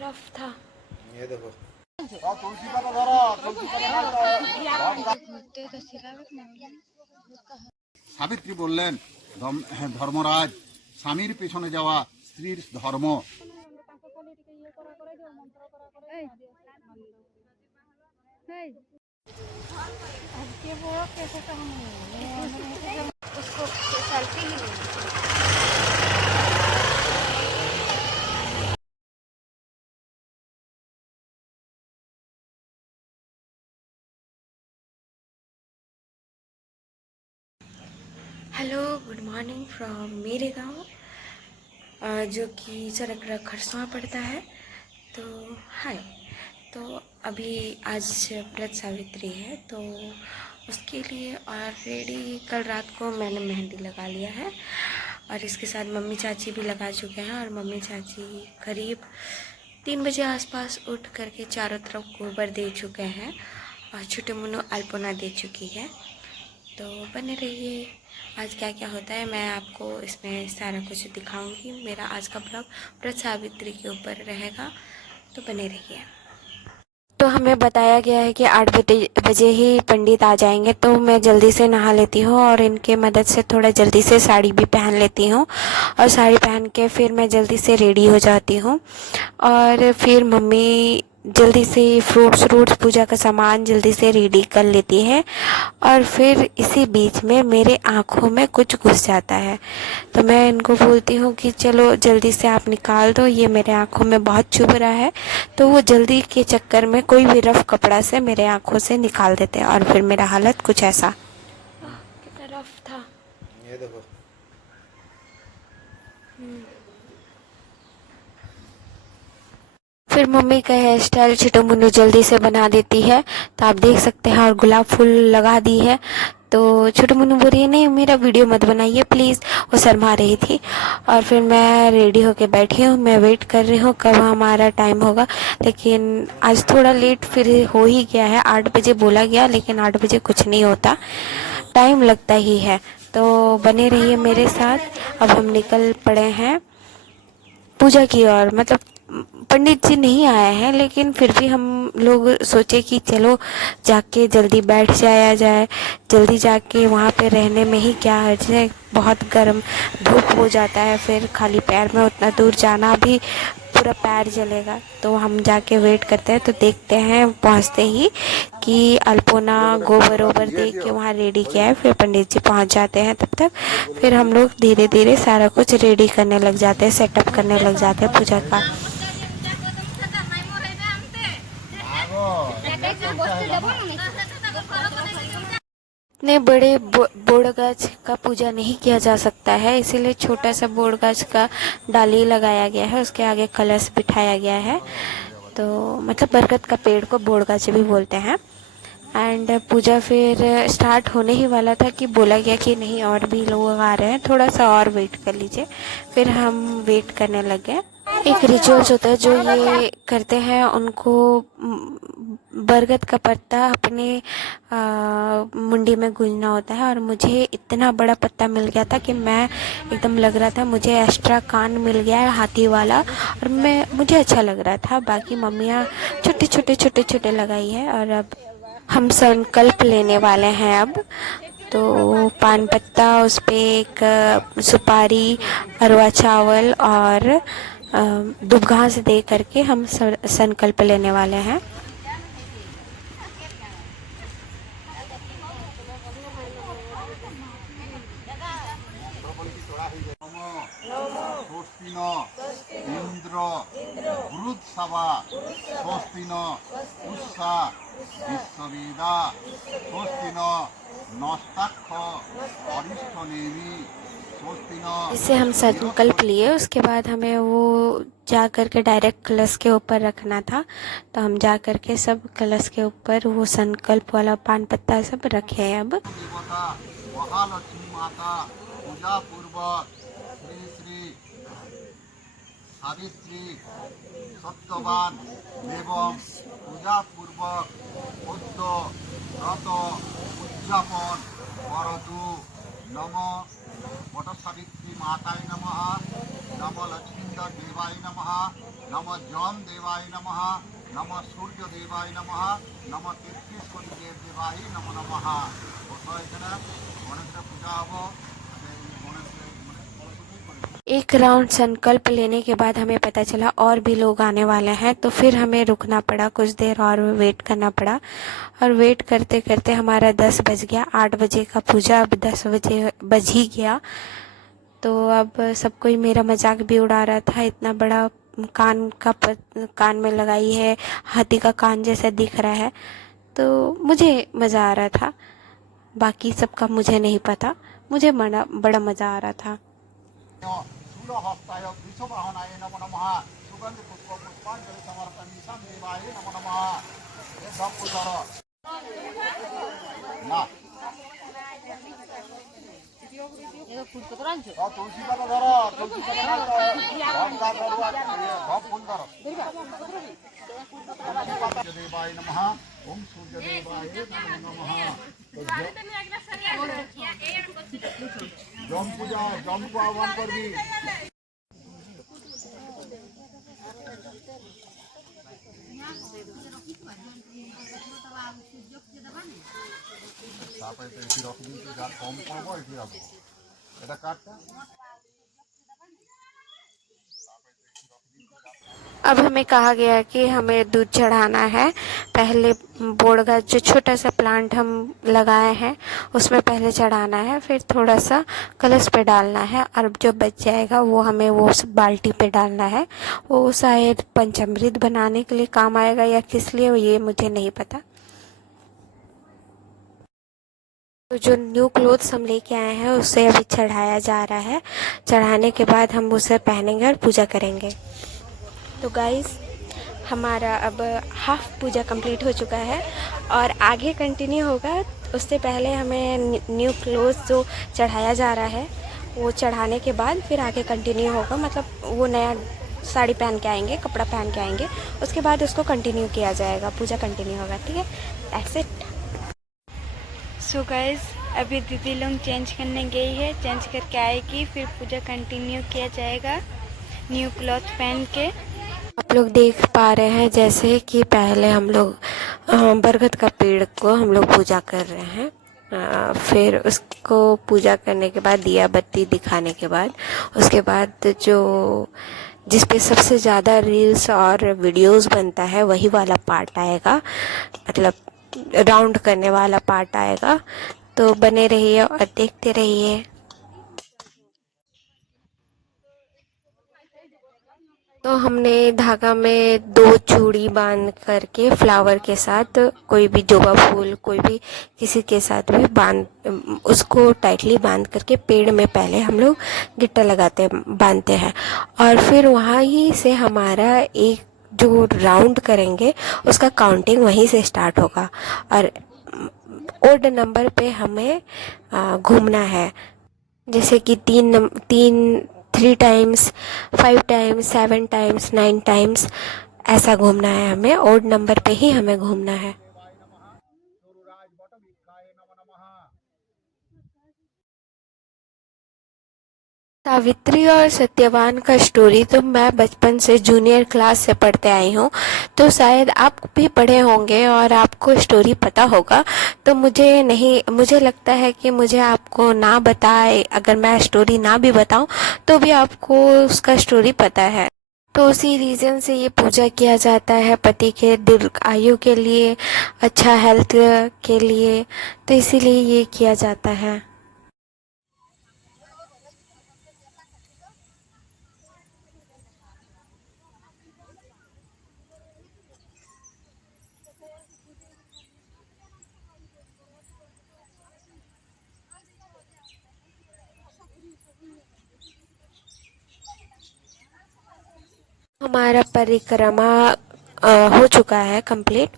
तरफ था। ये देखो সাবিত্রী বললেন ধর্মরাজ স্বামীর পেছনে যাওয়া স্ত্রীর ধর্ম। उसको सेल्फी ही लेनी। हेलो, गुड मॉर्निंग फ्रॉम मेरे गांव, जो कि चरकरा खरसवां पड़ता है। तो हाय, तो अभी आज व्रत सावित्री है, तो उसके लिए ऑलरेडी कल रात को मैंने मेहंदी लगा लिया है और इसके साथ मम्मी चाची भी लगा चुके हैं। और मम्मी चाची करीब 3 बजे आसपास उठ करके चारों तरफ गोबर दे चुके हैं और छोटे मुन्नू अल्पना दे चुकी है। तो बने रहिए, आज क्या क्या होता है मैं आपको इसमें सारा कुछ दिखाऊंगी। मेरा आज का ब्लॉग व्रत सावित्री के ऊपर रहेगा, तो बने रहिए। तो हमें बताया गया है कि 8 बजे ही पंडित आ जाएंगे, तो मैं जल्दी से नहा लेती हूँ और इनके मदद से थोड़ा जल्दी से साड़ी भी पहन लेती हूँ। और साड़ी पहन के फिर मैं जल्दी से रेडी हो जाती हूँ और फिर मम्मी जल्दी से फ्रूट्स पूजा का सामान जल्दी से रेडी कर लेती है। और फिर इसी बीच में मेरे आँखों में कुछ घुस जाता है, तो मैं इनको बोलती हूँ कि चलो जल्दी से आप निकाल दो, ये मेरे आँखों में बहुत चुभ रहा है। तो वो जल्दी के चक्कर में कोई भी रफ कपड़ा से मेरे आँखों से निकाल देते हैं और फिर मेरा हालत कुछ ऐसा। कितना रफ था ये देखो। फिर मम्मी का हेयर स्टाइल छोटू मुन्नू जल्दी से बना देती है, तो आप देख सकते हैं। और गुलाब फूल लगा दी है, तो छोटू मुन्नू बोल रही है नहीं मेरा वीडियो मत बनाइए प्लीज़, वो शर्मा रही थी। और फिर मैं रेडी होके बैठी हूँ, मैं वेट कर रही हूँ कब हमारा टाइम होगा। लेकिन आज थोड़ा लेट फिर हो ही गया है, 8 बजे बोला गया लेकिन 8 बजे कुछ नहीं होता, टाइम लगता ही है। तो बने रहिए मेरे साथ। अब हम निकल पड़े हैं पूजा की ओर। मतलब पंडित जी नहीं आए हैं, लेकिन फिर भी हम लोग सोचे कि चलो जाके जल्दी बैठ जाया जाए, जल्दी जाके वहाँ पे रहने में ही क्या हर्ज है। बहुत गर्म धूप हो जाता है, फिर खाली पैर में उतना दूर जाना भी पूरा पैर जलेगा। तो हम जाके वेट करते हैं, तो देखते हैं पहुँचते ही कि अल्पोना गोबर ओबर दे के वहाँ रेडी किया है। फिर पंडित जी पहुँच जाते हैं, तब तक फिर हम लोग धीरे धीरे सारा कुछ रेडी करने लग जाते हैं, सेटअप करने लग जाते हैं पूजा का। इतने बड़े बोड़ गाछ का पूजा नहीं किया जा सकता है, इसीलिए छोटा सा बोड़ गाछ का डाली लगाया गया है, उसके आगे कलश बिठाया गया है। तो मतलब बरगद का पेड़ को बोड़ गाछ भी बोलते हैं। एंड पूजा फिर स्टार्ट होने ही वाला था कि बोला गया कि नहीं और भी लोग आ रहे हैं, थोड़ा सा और वेट कर लीजिए। फिर हम वेट करने लगे। एक रिचुअल्स होता है जो ये करते हैं, उनको बरगद का पत्ता अपने मुंडी में गूंजना होता है। और मुझे इतना बड़ा पत्ता मिल गया था कि मैं एकदम लग रहा था मुझे एक्स्ट्रा कान मिल गया है हाथी वाला, और मुझे अच्छा लग रहा था। बाकी मम्मियाँ छोटे छोटे लगाई है। और अब हम संकल्प लेने वाले हैं अब। तो पान पत्ता, उस पे एक सुपारी, अरवा चावल और दुब घास दे करके हम संकल्प लेने वाले हैं। इंद्र गुरुत्सवा स्वस्ति न उषा विश्ववेदा स्वस्ति न नस्ताक्ष अरिष्ठ नेमि स्वस्ति न। इससे हम संकल्प लिए, उसके बाद हमें वो जा कर के डायरेक्ट कलश के ऊपर रखना था। तो हम जा कर के सब कलश के ऊपर वो संकल्प वाला पान पत्ता सब रखे हैं। अब महालक्ष्मी माता पूजा पूर्वक श्री श्री सावित्री सत्यवान एवं पूजा पूर्वक बुद्ध व्रत उद्यापन करतु। नमो वट सावित्री माताय नमः। नम लक्ष्मींद्र देवाय नमः, नम जम देवाय नमः, नम सूर्य देवाय नमः, नम 33 कोटी देव देवाय नमो नमः। तो এখানে গণেশের পূজা হবো। एक राउंड संकल्प लेने के बाद हमें पता चला और भी लोग आने वाले हैं, तो फिर हमें रुकना पड़ा, कुछ देर और वेट करना पड़ा। और वेट करते करते हमारा 10 बज गया। 8 बजे का पूजा अब 10 बजे बज ही गया। तो अब सब कोई मेरा मजाक भी उड़ा रहा था, इतना बड़ा कान में लगाई है, हाथी का कान जैसा दिख रहा है। तो मुझे मज़ा आ रहा था, बाकी सबका मुझे नहीं पता। मुझे बड़ा मज़ा आ रहा था। शूलहस्ताय वृषवाहनाय नमो नमः, सुगंधि पुष्प पुष्पांजलि समर्पयामि देवाय नमो नमः। ये सब कुछ करो ना। ये फूल को तो रांचो और तुलसी का धरो, तुलसी का धरो, का धरो, फूल धरो। देवाय नमः, ओम सूर्य देवाय नमो नमः। जम पूजा, जम को आह्वान कर दी। তারপরে এটি রকম কিন্তু যা কম করবো এটি রাখবো, এটা কাটটা। अब हमें कहा गया कि हमें दूध चढ़ाना है। पहले बोर्ड का जो छोटा सा प्लांट हम लगाए हैं उसमें पहले चढ़ाना है, फिर थोड़ा सा कलश पे डालना है, और जो बच जाएगा वो हमें वो बाल्टी पे डालना है। वो शायद पंचामृत बनाने के लिए काम आएगा या किस लिए, ये मुझे नहीं पता। तो जो न्यू क्लोथ्स हम लेके आए हैं उसे अभी चढ़ाया जा रहा है। चढ़ाने के बाद हम उसे पहनेंगे और पूजा करेंगे। तो गाइस, हमारा अब हाफ पूजा कंप्लीट हो चुका है और आगे कंटिन्यू होगा। उससे पहले हमें न्यू क्लोथ्स जो चढ़ाया जा रहा है वो चढ़ाने के बाद फिर आगे कंटिन्यू होगा। मतलब वो नया साड़ी पहन के आएंगे, कपड़ा पहन के आएंगे, उसके बाद उसको कंटिन्यू किया जाएगा, पूजा कंटिन्यू होगा। ठीक है, दैट्स इट। सो गाइस, अभी दीदी लोग चेंज करने गई है, चेंज करके आएगी, फिर पूजा कंटिन्यू किया जाएगा न्यू क्लॉथ पहन के। आप लोग देख पा रहे हैं जैसे कि पहले हम लोग बरगद का पेड़ को हम लोग पूजा कर रहे हैं। फिर उसको पूजा करने के बाद दिया बत्ती दिखाने के बाद उसके बाद जो जिस पे सबसे ज़्यादा रील्स और वीडियोस बनता है वही वाला पार्ट आएगा, मतलब राउंड करने वाला पार्ट आएगा। तो बने रहिए और देखते रहिए। तो हमने धागा में 2 चूड़ी बांध करके फ्लावर के साथ, कोई भी जोबा फूल कोई भी किसी के साथ भी उसको टाइटली बांध करके पेड़ में पहले हम लोग गिट्टा बांधते हैं, और फिर वहाँ ही से हमारा एक जो राउंड करेंगे उसका काउंटिंग वहीं से स्टार्ट होगा। और ओड नंबर पे हमें घूमना है, जैसे कि 3 टाइम्स, 5 टाइम्स, 7 टाइम्स, 9 टाइम्स ऐसा घूमना है हमें। ओड नंबर पे ही हमें घूमना है। सावित्री और सत्यवान का स्टोरी तो मैं बचपन से जूनियर क्लास से पढ़ते आई हूँ, तो शायद आप भी पढ़े होंगे और आपको स्टोरी पता होगा। तो मुझे लगता है कि मुझे आपको ना बताए, अगर मैं स्टोरी ना भी बताऊँ तो भी आपको उसका स्टोरी पता है। तो उसी रीज़न से ये पूजा किया जाता है, पति के दीर्घायु के लिए, अच्छा हेल्थ के लिए, तो इसीलिए ये किया जाता है। हमारा परिक्रमा हो चुका है कंप्लीट।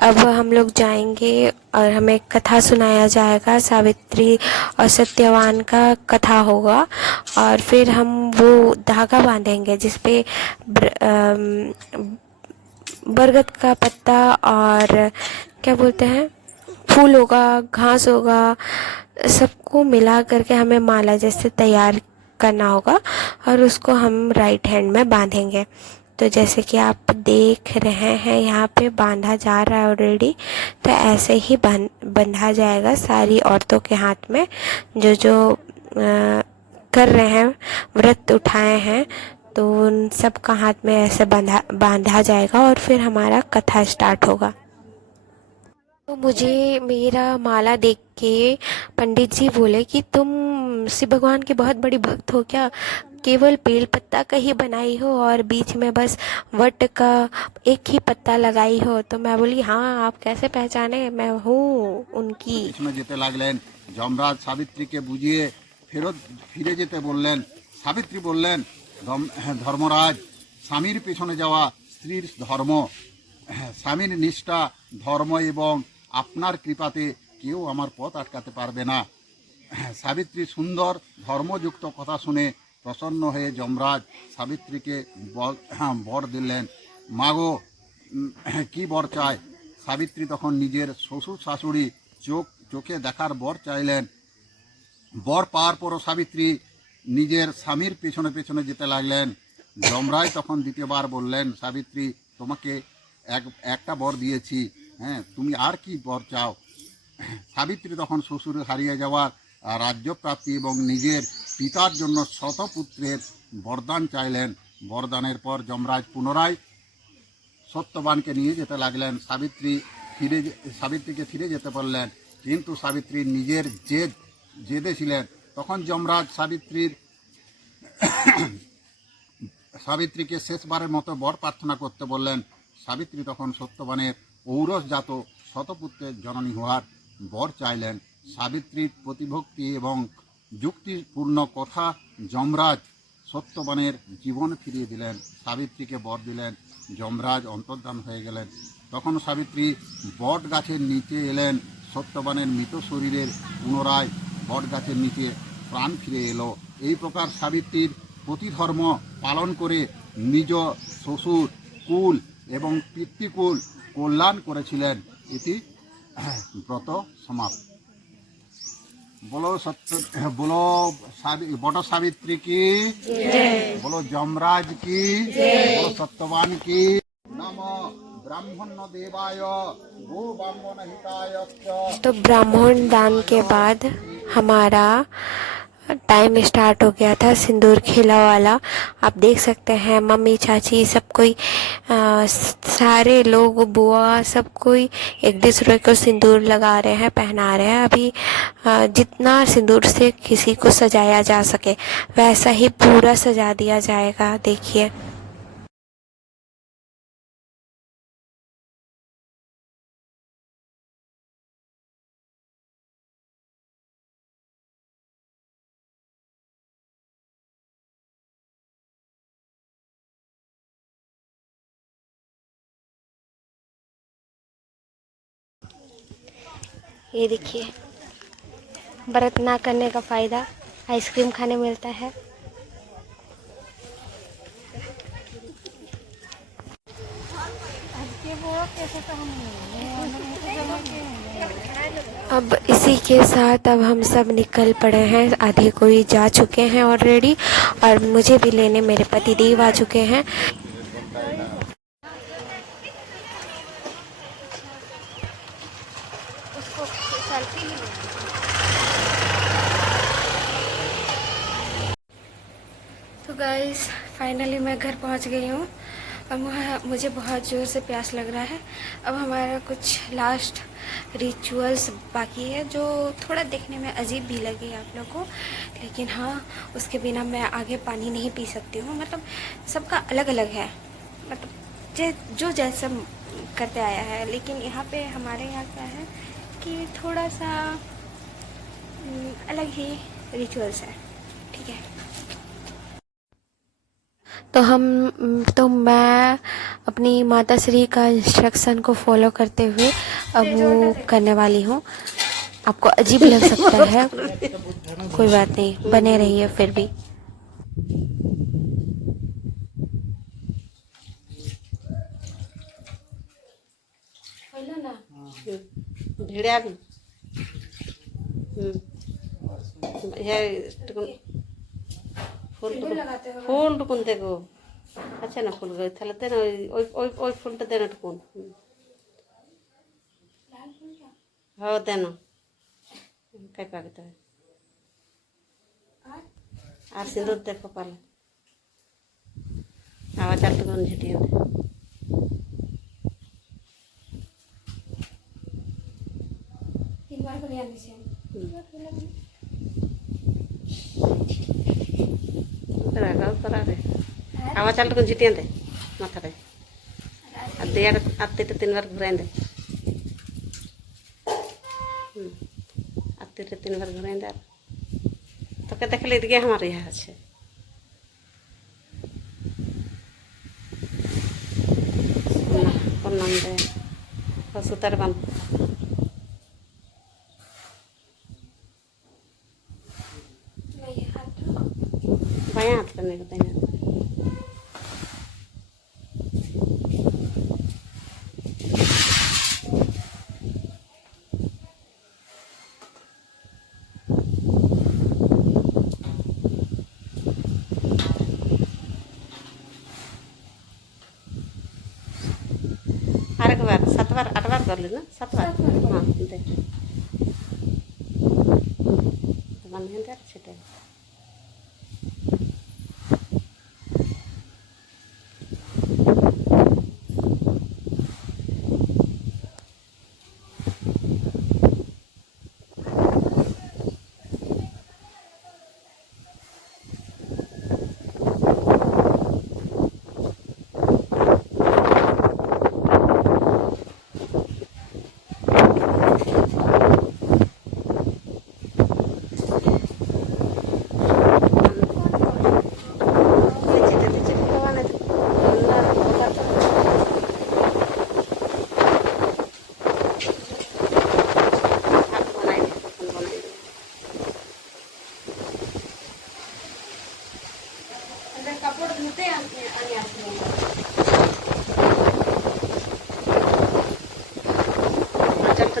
अब हम लोग जाएंगे और हमें कथा सुनाया जाएगा, सावित्री और सत्यवान का कथा होगा, और फिर हम वो धागा बांधेंगे जिसपे बरगद का पत्ता और क्या बोलते हैं, फूल होगा, घास होगा, सबको मिला करके हमें माला जैसे तैयार करना होगा और उसको हम राइट हैंड में बांधेंगे। तो जैसे कि आप देख रहे हैं यहाँ पे बांधा जा रहा है ऑलरेडी। तो ऐसे ही बंधा जाएगा सारी औरतों के हाथ में जो जो कर रहे हैं, व्रत उठाए हैं, तो उन सब का हाथ में ऐसे बांधा जाएगा और फिर हमारा कथा स्टार्ट होगा। तो मुझे मेरा माला देख के पंडित जी बोले कि तुम शिव भगवान की बहुत बड़ी भक्त हो क्या, केवल बेल पत्ता का ही बनाई हो और बीच में बस वट का एक ही पत्ता लगाई हो। तो मैं बोली हाँ, आप कैसे पहचाने, मैं हूँ उनकी। इसमें যেতে লাগলেন যমরাজ সাবিত্রীকে বুঝিয়ে ফেরত ফিরে যেতে বললেন। সাবিত্রী বললেন, ধর্মরাজ, স্বামীর পেছনে যাওয়া স্ত্রীর ধর্ম, স্বামীর নিষ্ঠা ধর্ম এবং আপনার কৃপাতে কেউ আমার পথ আটকাতে পারবে না। সাবিত্রী সুন্দর ধর্মযুক্ত কথা শুনে প্রসন্ন হয়ে যমরাজ সাবিত্রীকে বর দিলেন। মাগো, কি বর চায়? সাবিত্রী তখন নিজের শ্বশুর শাশুড়ি চোখে দেখার বর চাইলেন। বর পাওয়ার পরও সাবিত্রী নিজের স্বামীর পেছনে পেছনে যেতে লাগলেন। যমরাজ তখন দ্বিতীয়বার বললেন, সাবিত্রী, তোমাকে একটা বর দিয়েছি, হ্যাঁ, তুমি আর কি বর চাও? সাবিত্রী তখন শ্বশুর হারিয়ে যাওয়ার রাজ্যপ্রাপ্তি এবং নিজের পিতার জন্য শতপুত্রের বরদান চাইলেন। বরদানের পর যমরাজ পুনরায় সত্যবানকে নিয়ে যেতে লাগলেন। সাবিত্রীকে ফিরে যেতে বললেন, কিন্তু সাবিত্রী নিজের জেদে ছিলেন। তখন যমরাজ সাবিত্রীকে শেষবারের মতো বর প্রার্থনা করতে বললেন। সাবিত্রী তখন সত্যবানের ঔরসজাত শতপুত্রের জননী হওয়ার বর চাইলেন। সাবিত্রীর প্রতিভক্তি এবং যুক্তিপূর্ণ কথা যমরাজ সত্যবানের জীবন ফিরিয়ে দিলেন, সাবিত্রীকে বর দিলেন। যমরাজ অন্তর্ধান হয়ে গেলেন। তখন সাবিত্রী বট গাছের নিচে এলেন। সত্যবানের মৃত শরীরের পুনরায় বট গাছের নিচে প্রাণ ফিরে এলো। এই প্রকার সাবিত্রীর প্রতিধর্ম পালন করে নিজ শ্বশুর কুল এবং পিতৃকুল কল্যাণ করেছিলেন। এটি ব্রত সমাপ্ত। बोलो बट सावित्री की, बोलो जमराज की, बोलो सत्यवान की। नमो ब्राह्मण देवाय गो ब्राह्मण हिताय। तो ब्राह्मण दान के बाद हमारा टाइम स्टार्ट हो गया था सिंदूर खिला वाला। आप देख सकते हैं मम्मी, चाची, सब कोई सारे लोग, बुआ, सब कोई एक दूसरे को सिंदूर लगा रहे हैं, पहना रहे हैं। अभी जितना सिंदूर से किसी को सजाया जा सके वैसा ही पूरा सजा दिया जाएगा। देखिए, ये देखिए, व्रत ना करने का फ़ायदा, आइसक्रीम खाने मिलता है। अब इसी के साथ अब हम सब निकल पड़े हैं। आधे कोई जा चुके हैं ऑलरेडी और मुझे भी लेने मेरे पति देव आ चुके हैं। तो गाइस, फाइनली मैं घर पहुंच गई हूँ। अब मुझे बहुत ज़ोर से प्यास लग रहा है। अब हमारा कुछ लास्ट रिचुअल्स बाकी है जो थोड़ा देखने में अजीब भी लगे आप लोग को, लेकिन हाँ, उसके बिना मैं आगे पानी नहीं पी सकती हूँ। मतलब सबका अलग अलग है, मतलब जो जैसा करते आया है। लेकिन यहाँ पे हमारे यहाँ क्या है कि थोड़ा सा अलग ही रिचुअल्स है, ठीक है। तो मैं अपनी माता श्री का इंस्ट्रक्शन को फॉलो करते हुए अब वो करने वाली हूँ। आपको अजीब लग सकता है, कोई बात नहीं, बने रहिए फिर भी। ফুলটুকুন দেখো আচ্ছা না ফুল তাহলে দেন ওই ফুলটা দেন টুকুন হ্যাঁ দেন কাই পাকে তবে আর সিঁদুর দেখো পালে আবার চারটুকুন ঝিটিয়ে আবার চালটুকুন ঝিটিয়ে দে মাথারে আর দিয়ে আত্মীয়টা 3 বার ঘুরাই দে আত্মীয়টা 3 বার ঘুরাই দে আর তোকে দেখলে এদিকে আমার ইয়ে আছে প্রণাম দে সুতার বান बायां हाथ करने को तैयार एक बार 7 बार 8 बार कर लेना 7 बार हाँ दे बंद है दे छिटे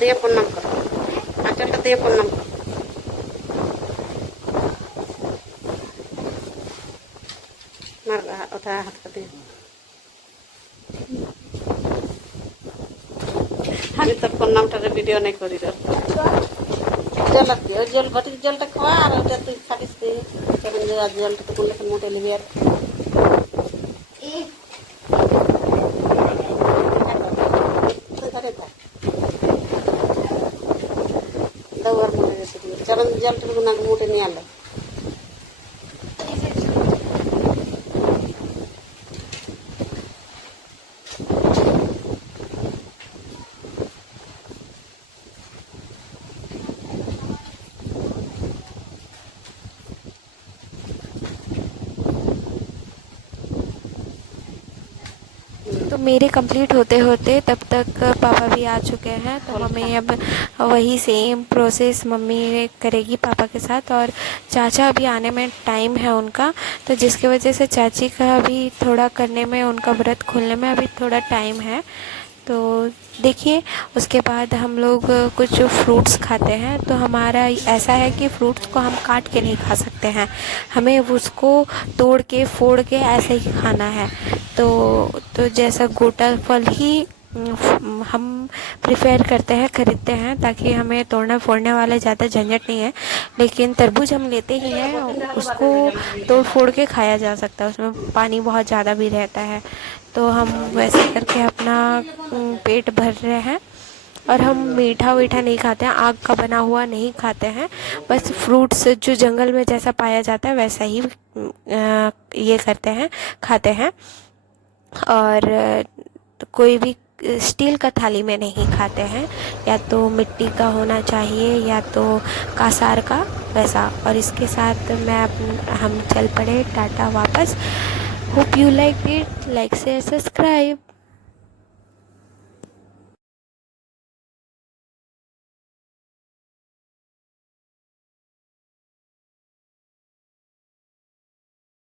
দিয়ে প্রণাম করো আঁচলটা দিয়ে প্রণাম করো মার ওটা হাতটা দিয়ে আমি তো প্রণামটার ভিডিও নাই করি জল দিয়ে ওই জল ঘটির জলটা খাওয়া আর ওটা তুই খাটিস দিয়ে জলটা তো কোন লেখার মোটে নিবি আর दौर मोटे चरण जल मोटे नहीं आलो तो मेरे कंप्लीट होते होते तब तक पापा भी आ चुके हैं। तो मम्मी अब वही सेम प्रोसेस मम्मी करेगी पापा के साथ, और चाचा अभी आने में टाइम है उनका, तो जिसकी वजह से चाची का भी थोड़ा करने में, उनका व्रत खोलने में अभी थोड़ा टाइम है। तो देखिए उसके बाद हम लोग कुछ फ्रूट्स खाते हैं। तो हमारा ऐसा है कि फ्रूट्स को हम काट के नहीं खा सकते हैं, हमें उसको तोड़ के फोड़ के ऐसे ही खाना है। तो जैसा गोटा फल ही हम प्रेफर करते हैं, ख़रीदते हैं, ताकि हमें तोड़ने फोड़ने वाला ज़्यादा झंझट नहीं है। लेकिन तरबूज हम लेते ही हैं, उसको तोड़ फोड़ के खाया जा सकता है, उसमें पानी बहुत ज़्यादा भी रहता है। तो हम वैसे करके अपना पेट भर रहे हैं। और हम मीठा वीठा नहीं खाते हैं, आग का बना हुआ नहीं खाते हैं, बस फ्रूट्स जो जंगल में जैसा पाया जाता है वैसा ही ये करते हैं, खाते हैं। और कोई भी स्टील का थाली में नहीं खाते हैं, या तो मिट्टी का होना चाहिए या तो कांसार का, वैसा। और इसके साथ हम चल पड़े टाटा वापस। Hope you like it, like share subscribe.